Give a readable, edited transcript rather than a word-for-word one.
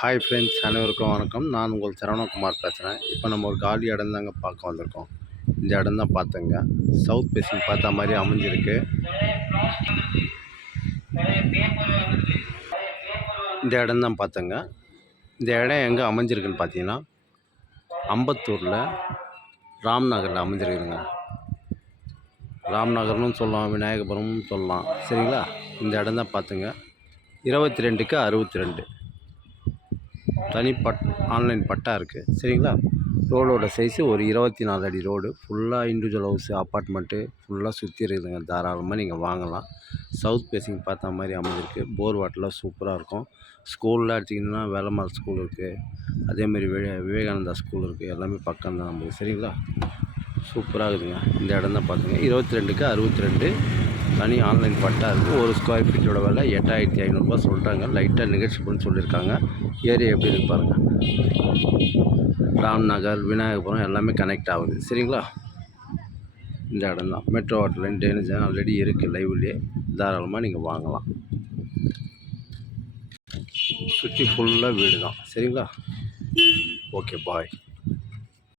Hi friends, அனைவருக்கும் வணக்கம். நான் உங்கள் சரவணகுமார் பேசுகிறேன். இப்போ நம்ம ஒரு காலி இடம் தாங்க பார்க்க வந்திருக்கோம். இந்த இடம் தான் பார்த்துங்க, சவுத் பேசிங் பார்த்த மாதிரி அமைஞ்சிருக்கு. இந்த இடம் தான் பார்த்துங்க. இந்த இடம் எங்கே அமைஞ்சிருக்குன்னு பார்த்தீங்கன்னா, அம்பத்தூரில் ராம்நகரில் அமைஞ்சிருக்குதுங்க. ராம்நகர்னு சொல்லலாம், விநாயகபுரம்னு சொல்லலாம். சரிங்களா? இந்த இடம் தான் பார்த்துங்க. 22க்கு 62 தனி ஆன்லைன் பட்டா இருக்குது. சரிங்களா? ரோடோட சைஸு ஒரு 24 அடி ரோடு. ஃபுல்லாக இண்டிவிஜுவல் ஹவுஸு, அப்பார்ட்மெண்ட்டு ஃபுல்லாக சுற்றி இருக்குதுங்க. தாராளமாக நீங்கள் வாங்கலாம். சவுத் ஃபேஸிங் பார்த்த மாதிரி அமைஞ்சிருக்கு. போர் வாட்டர்லாம் சூப்பராக இருக்கும். ஸ்கூலில் எடுத்திங்கன்னா வேலம்மாள் ஸ்கூல் இருக்குது, அதேமாதிரி விவேகானந்தா ஸ்கூல் இருக்குது. எல்லாமே பக்கம் தான் நம்மளுக்கு. சரிங்களா? சூப்பராக இருக்குதுங்க. இந்த இடம் தான் பார்த்துங்க. 22க்கு 62 தனி ஆன்லைன் பட்டா இருக்குது. ஒரு ஸ்கொயர் ஃபீட்டோட விலை 8500 சொல்கிறாங்க. லைட்டாக நெகோஷியபிள்னு சொல்லியிருக்காங்க. ஏரியா எப்படி இருக்கு பாருங்கள். ராம்நகர், விநாயகபுரம் எல்லாமே கனெக்ட் ஆகுது. சரிங்களா? இந்த இடம் தான். மெட்ரோ வாட்டர் லைன், டேனிஜ் ஆல்ரெடி இருக்குது லைவ்லேயே. தாராளமாக நீங்கள் வாங்கலாம். சுற்றி ஃபுல்லாக வீடு தான். சரிங்களா? ஓகே, பாய்.